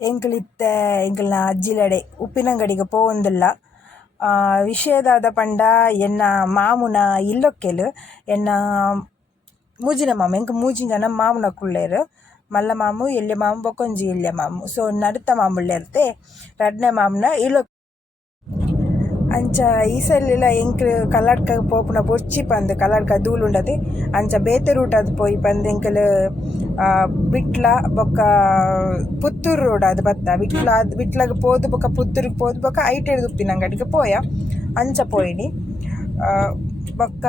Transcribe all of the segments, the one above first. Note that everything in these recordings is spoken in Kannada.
ಎಂಕ್ಲಿತ್ತೆ ಎಂಕ್ಲ್ನ ಅಜ್ಜಿಲಡೆ ಉಪ್ಪಿನಂಗಡಿಗೆ ಪೋವೊಂದುಲ್ಲ. ವಿಷಯದಾದ ಪಂಡ ಎನ್ನ ಮಾಮುನ ಇಲ್ಲೊಕ್ಕೆಲು ಎನ್ನ ಮೂಜಿನ ಮಾಮು ಎಂಕ್ ಮೂಜಿನ ಜನ ಮಾಮುನ ಕುಳ್ಳೇರು. ಮಲ್ಲ ಮಾಮು ಎಲ್ಯ ಮಾಮು ಬೊಕೊಂಜಿ ಎಲ್ಯ ಮಾಮು. ಸೊ ನಡುತ್ತ ಮಾಮುಳ್ಳೇರ್ತೆ ರಡ್ನೆ ಮಾಮುನ ಇಲ್ಲೊಕ್ ಅಂಚ ಈ ಸಲ ಎಂಕ್ ಕಲ್ಲಡ್ಕ ಪೋಪುನ ಬೊಚ್ಚಿ ಪಂದ್ ಕಲ್ಲಡ್ಕ ದೂಲುಂಡದೆ ಅಂಚ ಬೇತೆ ರೂಟ್ ಅದು ಪೋಯಿ ಪಂದ್ ಎಂಕಲ್ ಬಿಟ್ಲ ಬೊಕ್ಕ ಪುತ್ತೂರು ರೋಡ್ ಅದು ಬತ್ತ ಬಿಟ್ಲಗ್ ಪೋದು ಬೊಕ್ಕ ಪುತ್ತೂರಿಗೆ ಪೋದು ಬೊಕ್ಕ ಐಟೆಡ್ ಉಪ್ಪಿನಂಗಡಿಗೆ ಪೋಯ ಅಂಚ ಪೋಯಿನಿ. ಬೊಕ್ಕ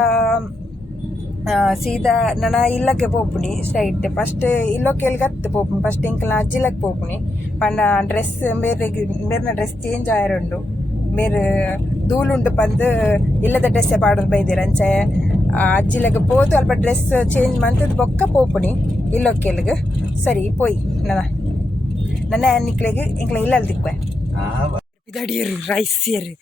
ಸೀದಾ ನನ್ನ ಇಲ್ಲಕ್ಕೆ ಪೋಪುನಿ ಸ್ಟ್ರೈಟ್ ಫಸ್ಟ್ ಇಲ್ಲೊಕ್ಕೆಲ್ಗೆ ಹತ್ತು ಪೋಪುನಿ ಫಸ್ಟ್ ಎಂಕಲ್ನ ಅಜ್ಜಿಲಕ್ಕೆ ಪೋಪುನಿ ಪಂಡ ಡ್ರೆಸ್ ಬೇರೆನ ಡ್ರೆಸ್ ಚೇಂಜ್ ಆಯರುಂಡು ಬೇರೆ ದೂಲುಂಡು ಪಂದು ಇಲ್ಲದ ಡ್ರೆಸ್ಸೇ ಪಾಡೋದು ಬೈದಿರ ಅಂಚೆ ಅಜ್ಜಿಲಗೆ ಪೋದು ಅಲ್ಪ ಡ್ರೆಸ್ ಚೇಂಜ್ ಮಂತದ್ದು ಬೊಕ್ಕ ಪೋಪುನಿ ಇಲ್ಲೊಕ್ಕೆಲ್ಗೆ ಸರಿ ಪೋಯಿ ನನ್ನ ನಿಕ್ಲೆಗೆ ಎಂಕ್ಲ ಇಲ್ಲಲ್ಲಿ ತಿಕ್ವೆ ಇದಡಿಯರು ರೈಸಿಯರು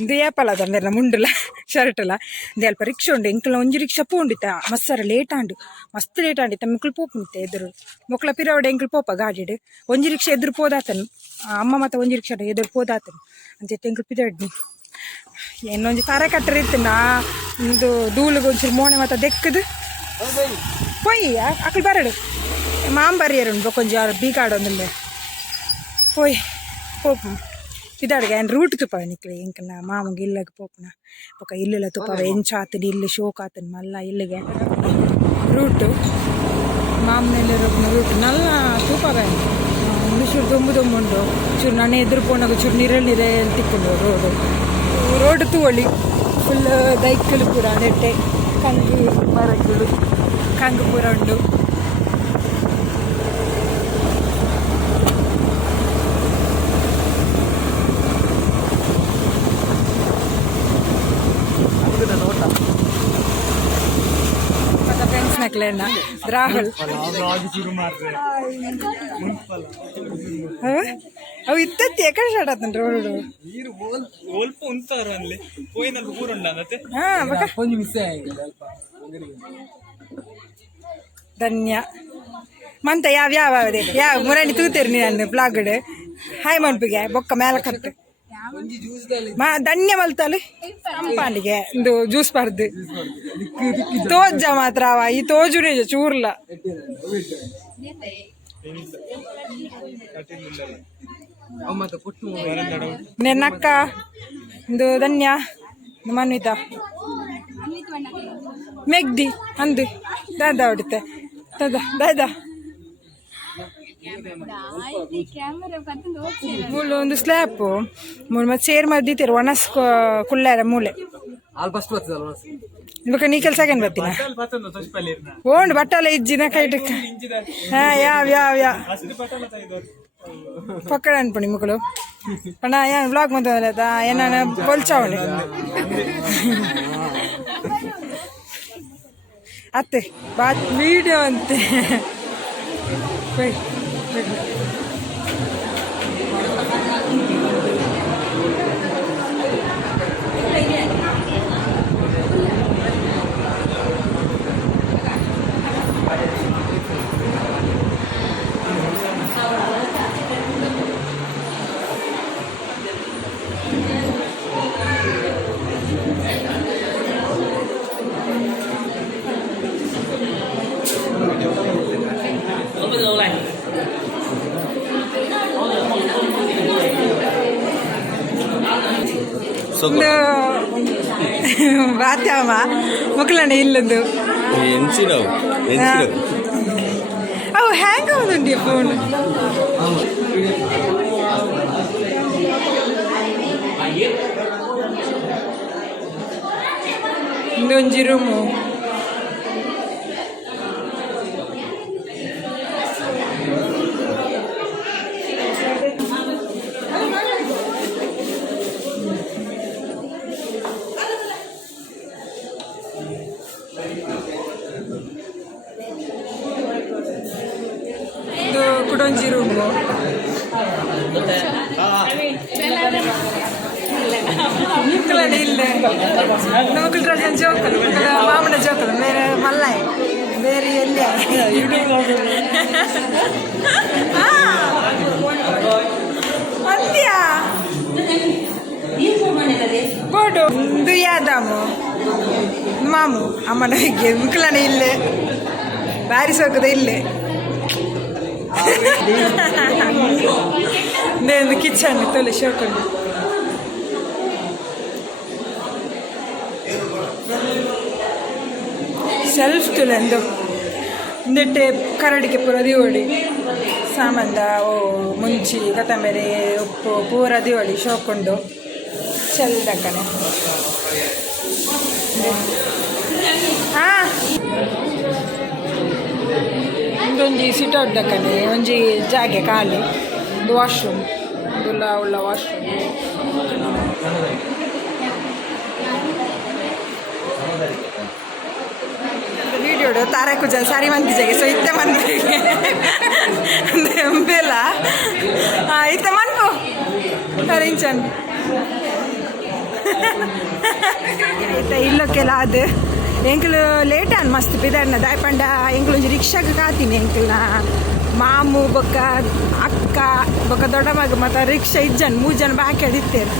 ಇಂದು ಏಪಲದ ಮೇರೆ ಮುಂಡುಲ ಶರ್ಟ್ಲ ಇಂದು ಅಲ್ಪ ರಿಕ್ಷಾ ಉಂಡು ಎಂಕ್ಲ ಒಂಜಿ ರಿಕ್ಷಾ ಪೋಂಡಿತ್ತ ಮಸ್ಸರ ಲೇಟ್ ಆಂಡು ಮಸ್ತ್ ಲೇಟ್ ಆಂಡಿತ್ತ ಮಿಕ್ಳು ಪೋಪುನಿತ್ತೆ ಎದುರು ಮೊಕ್ಲ ಪಿರವಡೆ ಎಂಕ್ಲು ಪೋಪ ಗಾಡಿಡು ಒಂಜಿ ರಿಕ್ಷಾ ಎದುರು ಪೋದಾತನು ಅಮ್ಮ ಮತ್ತು ಒಂಜಿ ರಿಕ್ಷಾ ಎದುರು ಪೋದಾತನು ಅಂಚೆ ಎಂಕ್ಲು ಪಿರಡ್ನಿ ಇನ್ನೊಂಜಿ ತರ ಕಟ್ಟರಿತ್ತನ ಇಂದು ದೂಲಿಗೆ ಒಂಚೂರು ಮೋಣೆ ಮತ್ತು ದೆಕ್ಕದು ಪೊಯ್ ಅಕ್ಳು ಬರಡು ಮಾಮ್ ಬರಿಯರುಂಡು ಬೊಕೊಂಜಿ ಯಾರು ಬೀಗಾಡೊಂದುಲ್ಲೆ ಪೊಯ್ ಪೋಪು ಇದಾಡ್ಗೆ ಏನು ರೂಟ್ ತುಪ್ಪ ನಿಕ್ಲಿ ಎಂಕಲ್ನ ಮಾಮಗೆ ಇಲ್ಲಗೆ ಪೋಪುನ ಬೊಕ್ಕ ಇಲ್ಲೆಲ್ಲ ತುಪ್ಪ ಎಂಚ ಆತನ ಇಲ್ಲಿ ಶೋಕ್ ಆತನ ಮಲ್ಲ ಇಲ್ಲಿಗೆ ರೂಟು ಮಾಮನೆಲ್ಲ ರೂಟ್ ನಲ್ಲ ತೂಪವೇ ಚೂರು ದೊಂಬುಂಡು ಚೂರು ನಾನು ಎದುರು ಪೋನಾಗ ಚೂರು ನೀರೇ ತಿಕ್ಕೊಂಡು ರೋಡ್ ತೂವಳಿ ಫುಲ್ ದೈಕ್ಕಲು ಪೂರ ನೆಟ್ಟೆ ಕಂಗು ಮರಗಳು ಕಂಗು ಪೂರ ಉಂಡು. ಫ್ರೆಂಡ್ಸ್ ನಕ್ಲೇನ ರಾಹುಲ್ ಅವು ಇತ್ತತ್ತಿ ಎಕಡೆ ಸ್ಟಾರ್ಟ್ ಆತನ್ ರೋಡ್ ಧನ್ಯ ಮಂತ ಯಾವ ಮುರಾಣಿ ತೂತೇರಿ ನೀನು ಬ್ಲಾಗ್ಡ್ ಹಾಯ್ ಮನ್ಪಿಗೆ ಬೊಕ್ಕ ಮೇಲ ಕಟ್ಟು ಧನ್ಯ ಮಲ್ತಲು ಸಂಪಾನಿಗೆ ಇಂದು ಜ್ಯೂಸ್ ಬರ್ದು ತೋಜ ಮಾತ್ರ ಅವ ಈ ತೋಜು ನಿಜ ಚೂರ್ಲ ನೆನ್ನಕ್ಕ ಇಂದು ಧನ್ಯ ಮನ್ವಿತ ಮೆಗ್ದಿ ಅಂದು ದಾದ ಹೊಡಿತೆ ದಾದ ಮೂಲು ಒಂದು ಸ್ಲ್ಯಾಪು ಮತ್ತೆ ಸೇರ್ ಮದ್ದಿತ್ತೀರು ಒಣಸ್ ಕುಳ್ಳಾರ ಮೂಲೆ ಇವಾಗ ನೀ ಕೆಲಸ ಏನು ಬರ್ತೀನ ಓಂಡು ಬಟ್ಟಲ ಇಜ್ಜಿನ ಕೈಟಕ್ಕ ಯಾವ ಪಕ್ಕಡ ಅನ್ಪಣಿ ಮಕ್ಕಳು ಪಣ ಏನು ಬ್ಲಾಗ್ ಬಂದ ಏನಾನ ಕೊಲ್ಚಾವಣಿ ಅತ್ತೆ ಬಾ ವಿಡಿಯೋ ಅಂತೆ ಬಾತ್ಯಾವ ಮಕ್ಕಳಣ್ಣ ಇಲ್ಲದು ಅವು ಹ್ಯಾಂಗ್ ಆಗುದುಂಡಿ ಫೋನ್ ಇಂದೊಂಜಿ ರೂಮು ಕುಡೊಂಜಿ ರೂಮು ನಿಂಕಲಡೆ ಇಲ್ಲೇ ನಮಕ್ಕಳು ರಜನ್ ಜೋಕಲು ಮಾಮನ ಜೋಕಲು ಬೇರೆ ಮಲ್ಲಾಯ ಬೇರೆ ಎಲ್ಲೇ Tia. Bodo. Duyadamu. Mamu. Amana hige. Muklane ille. Bari sokade ille. Then kitchen tole shokon. Self tulendo. Nete ಕರಡಿಗೆ ಪೂರ ದಿವಳಿ ಸಾಮಂದ ಓ ಮುಂಚಿ ಕೊತ್ತಂಬರಿ ಉಪ್ಪು ಪೂರ ದಿವಳಿ ಶೋಕೊಂಡು ಚೆಲ್ದಕ್ಕನೆ ಒಂದೊಂಜಿ ಸಿಟೌಟ್ ದಕ್ಕನೆ ಒಂಜಿ ಜಾಗೆ ಖಾಲಿ ಒಂದು ವಾಶ್ರೂಮ್ ಉಳ್ಳ ವಾಶ್ರೂಮ್ ವಿಡಿಯೋಡು ತಾರೆ ಕುಜ ಸಾರಿ ಮಂದಿಜೆಗೆ ಸೊ ಇತ್ತೆ ಮಂದಿಗೆ ಎಂಬೆಲ್ಲ ಇತ್ತೆ ಮನ್ಪು ಸರಿಂಚನ್ ಆಯ್ತಾ ಇಲ್ಲಕ್ಕೆಲ್ಲ ಅದು ಎಂಕಲು ಲೇಟ್ ಅನ್ ಮಸ್ತ್ ಪಿದಣ್ಣ ದಾಯ್ಪಂಡ ಎಂಕಲು ಒಂಜಿ ರಿಕ್ಷಾಗೆ ಕಾತೀನಿ ಎಂಕಲ್ನ ಮಾಮು ಬೊಕ್ಕ ಅಕ್ಕ ಬೊಕ್ಕ ದೊಡ್ಡ ಮಗ ಮತ್ತು ರಿಕ್ಷಾ ಇಜ್ಜನ್ 3 ಜನ ಬಾಕಿ ಅಡಿತ್ತೇರು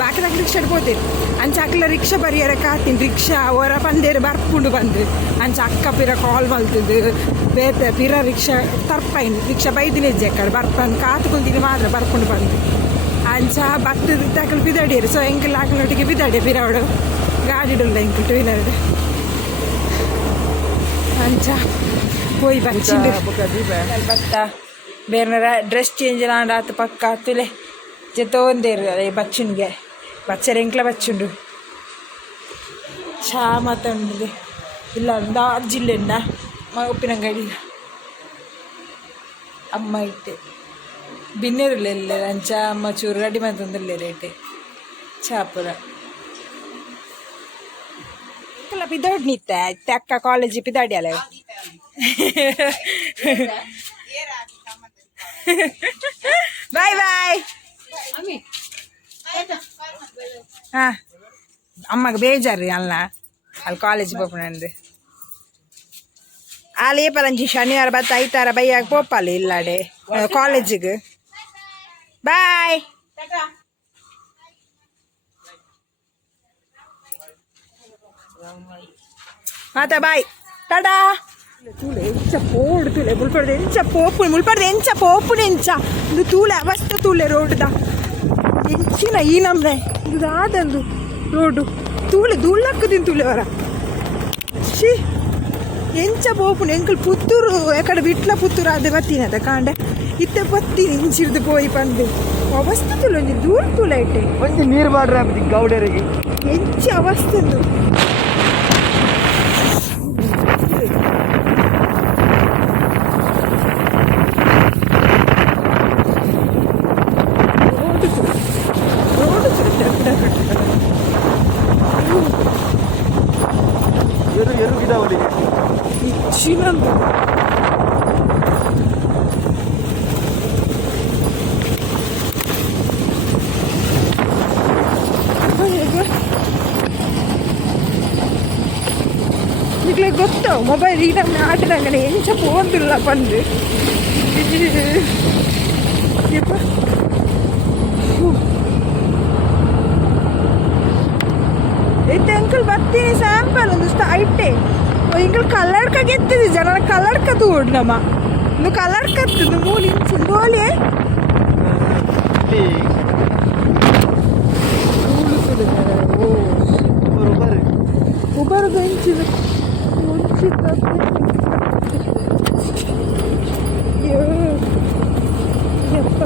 ಬಾಕಿದಾಗ ರಿಕ್ಷಾ ಪೋತೀರಿ ಅಂಚ ಅಕ್ಕಲ ರಿಕ್ಷಾ ಬರಿಯರ ಕಾತೀನಿ ರಿಕ್ಷಾ ಹೊರ ಬಂದೇರು ಬರ್ಪುಂಡು ಬಂದು ಅಂಚ ಅಕ್ಕ ಪಿರ ಕಾಲ್ ಮಲ್ತದು ಬೇತೆ ಪಿರ ರಿಕ್ಷಾ ತರ್ಪೈನ್ ರಿಕ್ಷಾ ಬೈದಿನ ಕಡೆ ಬರ್ಪಂದು ಕಾತ್ಕೊಂತೀನಿ ಮಾತ್ರ ಬರ್ಪುಂಡು ಬಂದು ಅಂಚ ಬತ್ತದ ತಕಲು ಬಿದಾಡಿಯರು ಸೊ ಎಂಕಲ್ ಆಕಲೊಟ್ಟಿಗೆ ಬಿದಾಡಿಯ ಪಿರವಡು ಗಾಡಿಡುಲ್ಲ ಎಂಕಲ್ ಟೂ ವೀಲರ್ ಅಂಚ ಹೋಯ್ ಬಚ್ಚಿಂಡು ಬತ್ತ ಬೇರೆ ಡ್ರೆಸ್ ಚೇಂಜ್ ಆಂಡ ಪಕ್ಕ ತುಲೆ ಜೊತೆಂದೇರು ಬಚ್ಚುನ್ಗೆ ಬಚ್ಚರ ಎಂಕ್ಲ ಬಚ್ಚುಂಡು ಚಾ ಮಾತಾಡಿದೆ ಇಲ್ಲ ಒಂದು ಜಿಲ್ಲೆಂಡ ಉಪ್ಪಿನಂಗಡಿ ಅಮ್ಮ ಇಟ್ಟೆ ಬಿನ್ನೇರುಲ್ಲ ಅಂಚ ಅಮ್ಮ ಚೂರು ರೆಡಿ ಮಾಡ್ತಂದಿಲ್ಲ ರೇಟೆ ಚಾಪುರ ಎಲ್ಲ ಪಿದಾಡ್ ನಿತ್ತೆ ಅಕ್ಕ ಕಾಲೇಜ್ ಪಿದಾಡಿ ಅಲ್ಲ ಬಾಯ್ ಬಾಯ್ ಹಾಂ ಅಮ್ಮಗೆ ಬೇಜಾರು ಅಲ್ಲ ಅಲ್ಲಿ ಕಾಲೇಜ್ ಪೋಪಣಂದು ಅಲ್ಲಿ ಏಪಲಂಚಿ ಶನಿವಾರ ಬತ್ತ ಐತಾರ ಬೈಯಾಗ ಪೋಪಲ್ಲಿ ಇಲ್ಲಾಡೆ ಕಾಲೇಜಿಗೆ ಬಾಯ್ ಮಾತಾ ಬಾಯ್ ಟಾಟಾ ತೂಲೆ ಎಂಚ ಪೋಡು ತೂಲೆ ಮುಲ್ಪಡ್ದೆ ಎಂಚ ಪೋಪು ಮುಲ್ಪಡ್ದೆ ಎಂಚ ಪೋಪುಡು ಎಂಚ ಇದು ತೂಲೆ ಅವಸ್ಥೆ ತೂಲೆ ರೋಡ್ದ ಎಂಚಿನ ಈ ನಮ್ರೆ ಇದು ಆದಂದು ರೋಡು ತೂಳೆ ದುಳ್ಳಕ್ಕದಿನ ತೂಳೆ ವರ ಶಿ ಎಂಚ ಪೋಪುಂಡು ಎಂಕಲ್ ಪುತ್ತೂರು ಎಕಡೆ ಬಿಟ್ಲ ಪುತ್ತೂರು ಅದು ಬತ್ತೀನಿ ಅದ ಕಾಂಡೆ ಇತ್ತೆ ಬತ್ತೀನಿ ಇಂಚಿರ್ದು ಪೋಯಿ ಬಂದು ಅವಸ್ಥೆ ತುಳು ಒಂಜಿ ದೂರ ತೂಲೆ ಇಟ್ಟೆ ಒಂಜಿ ನೀರು ಮಾಡ್ರೆ ಗೌಡರಿಗೆ ಎಂಚ ಅವಸ್ಥೆಂದು ಚಿನ್ನಂದು ಈಗಲೇ ಗೊತ್ತು ಮೊಬೈಲ್ ಈಗ ನಮ್ಮ ಆಟದಂಗನೆ ಎಂಚ ಪೋಂದಿಲ್ಲ ಬಂದು ಎತ್ತೆ ಅಂಕಲ್ ಬರ್ತೀನಿ ಸ್ಯಾಂಪಲ್ ಒಂದು ಐಟೆ ಇಂಕಲ್ ಕಲ್ಲಡ್ಕ ಗೆತ್ತಿದೆ ಜನ ಕಲ್ಲಡ್ಕ ತೂಡ್ ನಮ್ಮ నువ్వు కలర్ కత్తుంది మూడు ఇంచు గోలే ఉబర్ గంచి ముంచి ఎప్ప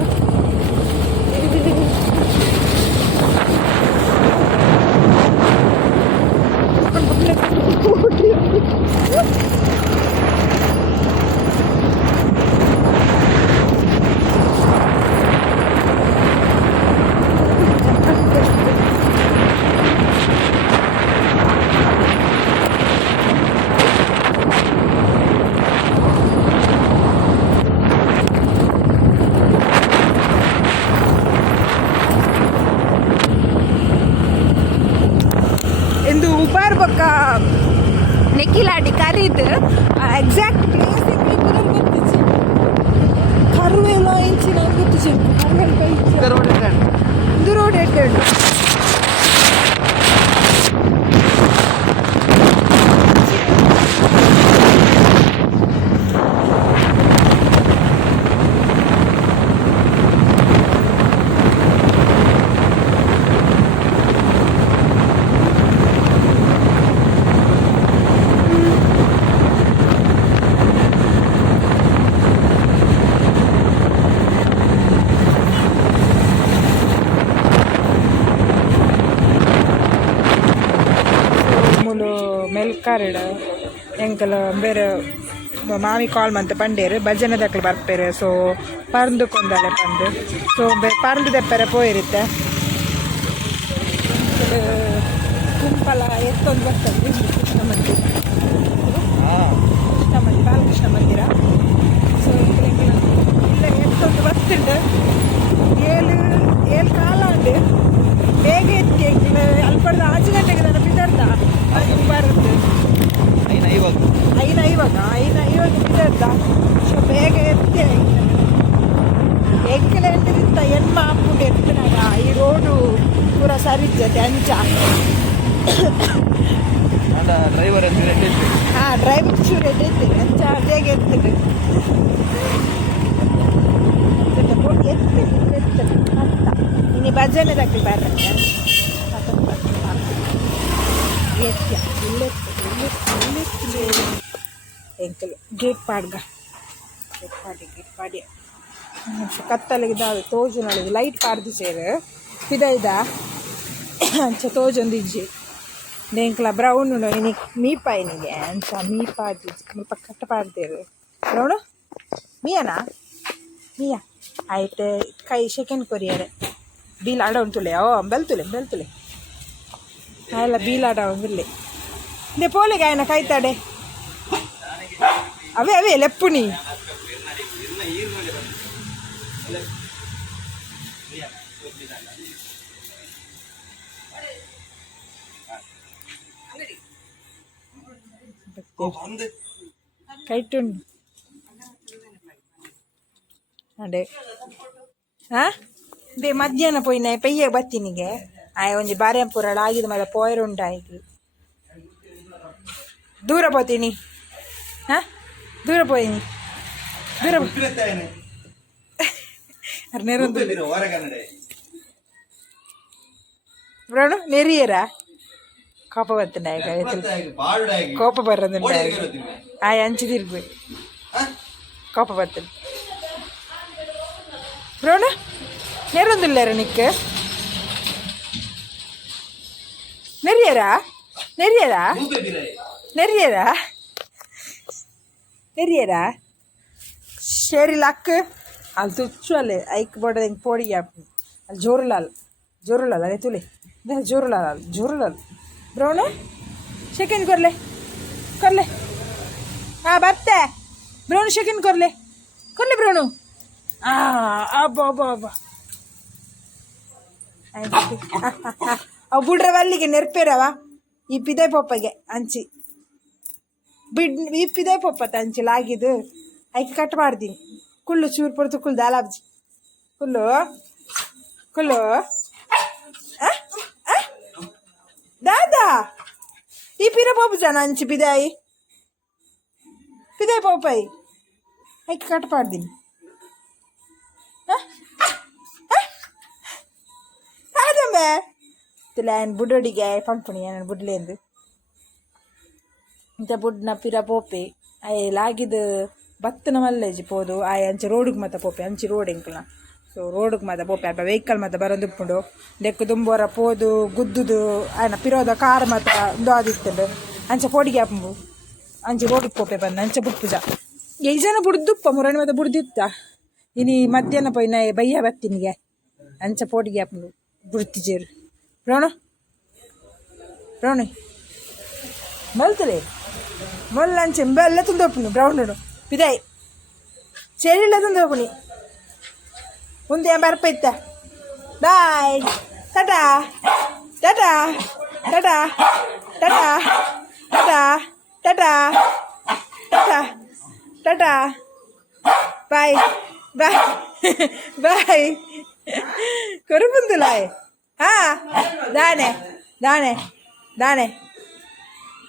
ಇದು ರೋಡ್ ಎಡ್ಡೆ ಉಂಟು. ಮೆಲ್ಕಾರ್ಡ್ ಎಂಕಲ್ ಬೇರೆ ಮಾಮಿ ಕಾಲ್ ಮಂತ್ ಪಂಡೇರು ಭಜನೆ ದಕ್ಕಲು ಬರ್ಪೇರು. ಸೊ ಪರಂದು ಕೊಂದಲೆ ಪಂದು ಸೊ ಪರಂದು ದೆಪ್ಪರೆ ಪೋಯಿರುತ್ತೆ ಗುಂಪಲ ಎತ್ತೊಂದು ಬರ್ತದೆ ಕೃಷ್ಣ ಮಂದಿರ, ಕೃಷ್ಣ ಮಂದಿರ, ಬಾಲಕೃಷ್ಣ ಮಂದಿರ. ಸೊ ಇಲ್ಲ ಎತ್ತೊಂದು ಬರ್ತುಂಡು ಏಳು ಕಾಲ ಉಂಡು ಬೇಗ ಎತ್ತಿ ಅಲ್ಪಡ್ದ 5 ಗಂಟೆಗೆ ನಾನು ಬಿದ್ದಾರ್ದ ಅದು ಬರುತ್ತೆ ಐನ ಬಿದ್ದಾರ್ದ. ಸೊ ಬೇಗ ಎತ್ತಿ ಎಂಕೆಲ್ಲ ಎಂಟಿದ್ದ ಎನ್ಮ ಹಾಕ್ಕೊಂಡು ಎತ್ತಿನಾಗ ಈ ರೋಡು ಪೂರ ಸರಿಜ್ಜತೆ ಅಂಚ. ಡ್ರೈವರ್ ಡ್ರೈವರ್ ಚೂರು ಎತ್ತೈತೆ ಅಂಚ ಬೇಗ ಎತ್ತಿದೆ ಇನ್ನು ಭಜನೆ ದಕ್ಕಿ ಬರ್ರೆ ಎಂಕಲ್ ಗೇಟ್ ಪಾಡ್ಗ ಗೇಟ್ ಪಾಡಿ ಕತ್ತಲಿಗೆ ದಾವೆ ತೋಜು ನೋಡಿದ್ದು ಲೈಟ್ ಪಾಡ್ದು ಸೇರು ಇದ ಅಂಚ ತೋಜೊಂದು ಇಜ್ಜಿ ಎಂಕಲ ಬ್ರೌನ್ ಇನಿ ಮೀಪಾಯಿನಿಗೆ ಅಂಚ ಮೀಪಾದಿ ಸ್ವಲ್ಪ ಕಟ್ಟ ಪಾಡ್ದೇರು ಬ್ರೌನು ಮೀಯನಾ ಮೀಯಾ ಆಯ್ತು ಕೈ ಸೆಕೆಂಡ್ ಕೊರಿಯರ್ ಬೀಲ್ ಆಡ ಉಂಟುಲೆ ಬೆಲ್ತುಲೆ ಎಲ್ಲ ಬೀಲ್ ಆಡ ಉಂದಿರ್ಲಿ ಇಂದೆ ಪೋಲಿಗೆ ಆಯ್ನ ಕಾಯ್ತಾಡೆ ಅವೇ ಲೆಪ್ಪುನಿ ಕೈಟುಂಡು ಅದೇ ಬೇ ಮಧ್ಯಾಹ್ನ ಪೋಯಿನ ಪೆಯ್ಯ ಬತ್ತಿನಿಗೆ ಆಯ ಒಂಜಿ ಬಾರ್ಯಂಪುರಳ ಆಗಿದ್ದು ಮದ ಪೋಯರುಂಟಾಯ್ತು ದೂರ ಪೋತೀನಿ ದೂರ ಪೋಯಿನಿ ದೂರ ಬ್ರೌನು ನೆರಿಯರ ಕೋಪ ಬರ್ತುಂಡ ಕೋಪ ಬರೋದುಂಟ ಆಯ ಅಂಚು ತಿರ್ಗು ಕೋಪ ಬರ್ತದೆ ಬ್ರೌನು ನೆರೊಂದುಲ್ಲೇರ ನಿಕ್ಕೆ ನೆರಿಯರಾ ಶೇರಿ ಲಕ್ ಅಲ್ಲಿ ತುಚ್ಚು ಅಲ್ಲೇ ಐಕ್ ಬೋಡ ಹೆಂಗೆ ಪೋಡಿ ಅಲ್ಲಿ ಜೋರುಲಾಲ್ ಅದೇ ತುಲೆ ಜೋರುಲಾಲ್ ಬ್ರೌನೆ ಸೆಕೆಂಡ್ ಕೊರ್ಲೆ ಬರ್ತೆ ಬ್ರೌನು ಸೆಕೆಂಡ್ ಕೊರ್ಲೆ ಬ್ರೌನು ಅಬ್ಬ ಅವು ಬುಡ್ರ ಅಲ್ಲಿಗೆ ನೆರ್ಪೇರವ ಈ ಪಿದೆ ಪೊಪ್ಪಗೆ ಅಂಚಿ ಈ ಪಿದೆ ಪೊಪ್ಪತ್ತ ಅಂಚಿಲ್ ಆಗಿದ್ದು ಐಕೆ ಕಟ್ ಮಾಡ್ತೀನಿ ಕುಳ್ಳು ಚೂರು ಪಡ್ತು ಕುಳ್ಳು ದಾಲಾಬ್ಜಿ ಕುಳ್ಳು ದಾದಾ ಈ ಪಿರ ಪೊಪ್ಪು ಜನ ಅಂಚಿ ಪಿದೆ ಪೊಪ್ಪಾಯಿ ಐಕೆ ಕಟ್ ಮಾಡ್ತೀನಿ ಆದಮ್ಮೆ ತುಲಾಯನ್ ಬುಡೋಡಿಗೆ ಪಂಪುಣಿ ನಾನು ಬುಡ್ಲೇಂದು ಇಂಥ ಬುಡ್ನ ಪಿರ ಪೋಪೆ ಆಯ್ಲಾಗಿದ್ದು ಬತ್ತನ ಮಲ್ಲೇಜ್ ಪೋದು ಆಯ್ ಅಂಚೆ ರೋಡಿಗೆ ಮತ್ತ ಪೋಪೆ ಅಂಚಿ ರೋಡ್ ಎಂಕಲ್ನ. ಸೊ ರೋಡಿಗೆ ಮತ್ತ ಪೋಪೆ ಅಪ್ಪ ವೆಹಿಕಲ್ ಮತ್ತ ಬರೋದುಪ್ಪುಂಡು ದೆಕ್ಕು ದುಂಬೋರ ಪೋದು ಗುದ್ದುದು ಆಯ್ನ ಪಿರೋದ ಕಾರ್ ಮತ್ತ ದೋದಿತ್ತಂಡು ಅಂಚೆ ಪೋಡಿಗೆ ಅಪ್ಪು ಅಂಚೆ ರೋಡಿಗೆ ಪೋಪೆ ಬಂದು ಅಂಚೆ ಬುಡ್ಪುಜ ಜನ ಬುಡ್ದುಪ್ಪ ಮುರಣಿ ಮತ್ತ ಬುಡ್ದಿತ್ತ ಇನಿ ಮಧ್ಯಾಹ್ನ ಪೋಯ್ನ ಬಯ್ಯ ಬತ್ತಿನಿಗೆ ಅಂಚೆ ಪೋಡಿಗೆ ಅಪ್ಪು ಬುಡ್ತಿಜೇರು ಬ್ರೌನಿ ಮಲ್ತಲೆ ಮೊಲ್ಲಂಚೆ ಬೆಲ್ಲ ತುಂದೋಪುನಿ ಬ್ರೌನು ಪಿದಾಯಿ ಚೆರಿಲ್ಲ ತುಂದೋಪುನಿ ಮುಂದೆ ಬರ್ಪ ಇತ್ತ ಬಾಯ್ ಟಾಟಾ ಟಾಟಾ ಟಾಟಾ ಟಾಟಾ ಟಾಟಾ ಟಾಟಾ ಟಾಟಾ ಟಾಟಾ ಬಾಯ್ ಬಾಯ್ ಬಾಯ್ ಕೊರಪುಂದುಲಾಯ್ ಹಾ ದಾನೆ ದಾನೆ ದಾನೆ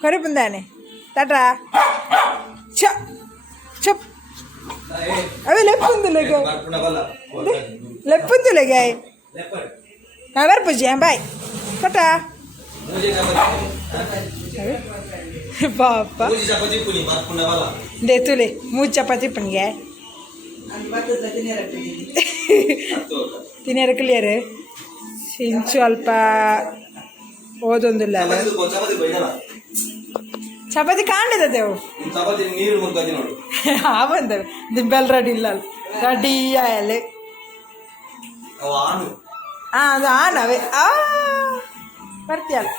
ಕೊರಪುಂದಾನೆ ಟಾಟಾ ಚಪ್ ಚಪ್ అవి లేపుందులేగా లేపుందులేగా ఎవరు పూజ బాయ్ కటా బాపా ದೇತುಲೆ ಮೂರು ಚಪಾತಿ ಪಣ್ಗೆ ತಿನ್ಯಾರ ಕ್ಲಿಯರ್ ಇಂಚು ಅಲ್ಪ ಓದೊಂದಿಲ್ಲ ಚಪಾತಿ ಕಾಣಿದವು ಆ ಬಂದವೆ ದಿಂಬೆಲ್ ರೆಡಿ ಇಲ್ಲ ರೆಡಿ ಆಯಲೆ ಅದು ಆನವೆ ಬರ್ತೀಯಲ್ಲ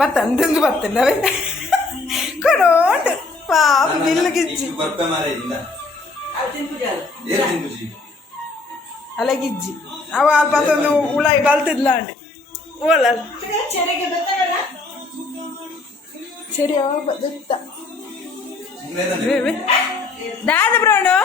ಬತ್ತಂದು ಬತ್ತಲ್ಲವೇ ಕೊಡೋಂಡು ಪಾಪ ನಿಲ್ಲಗಿಜ್ಜಿ ಅಲಗಿಜ್ಜಿ ಅವ ಬತ್ತೊಂದು ಉಳಾಯಿ ಬಲ್ತಿದ್ಲ ಅಂಡೆ ಓಲ್ಲ ಸರಿ ಅವ ಬತ್ತ ದಾದ ಬ್ರೌನು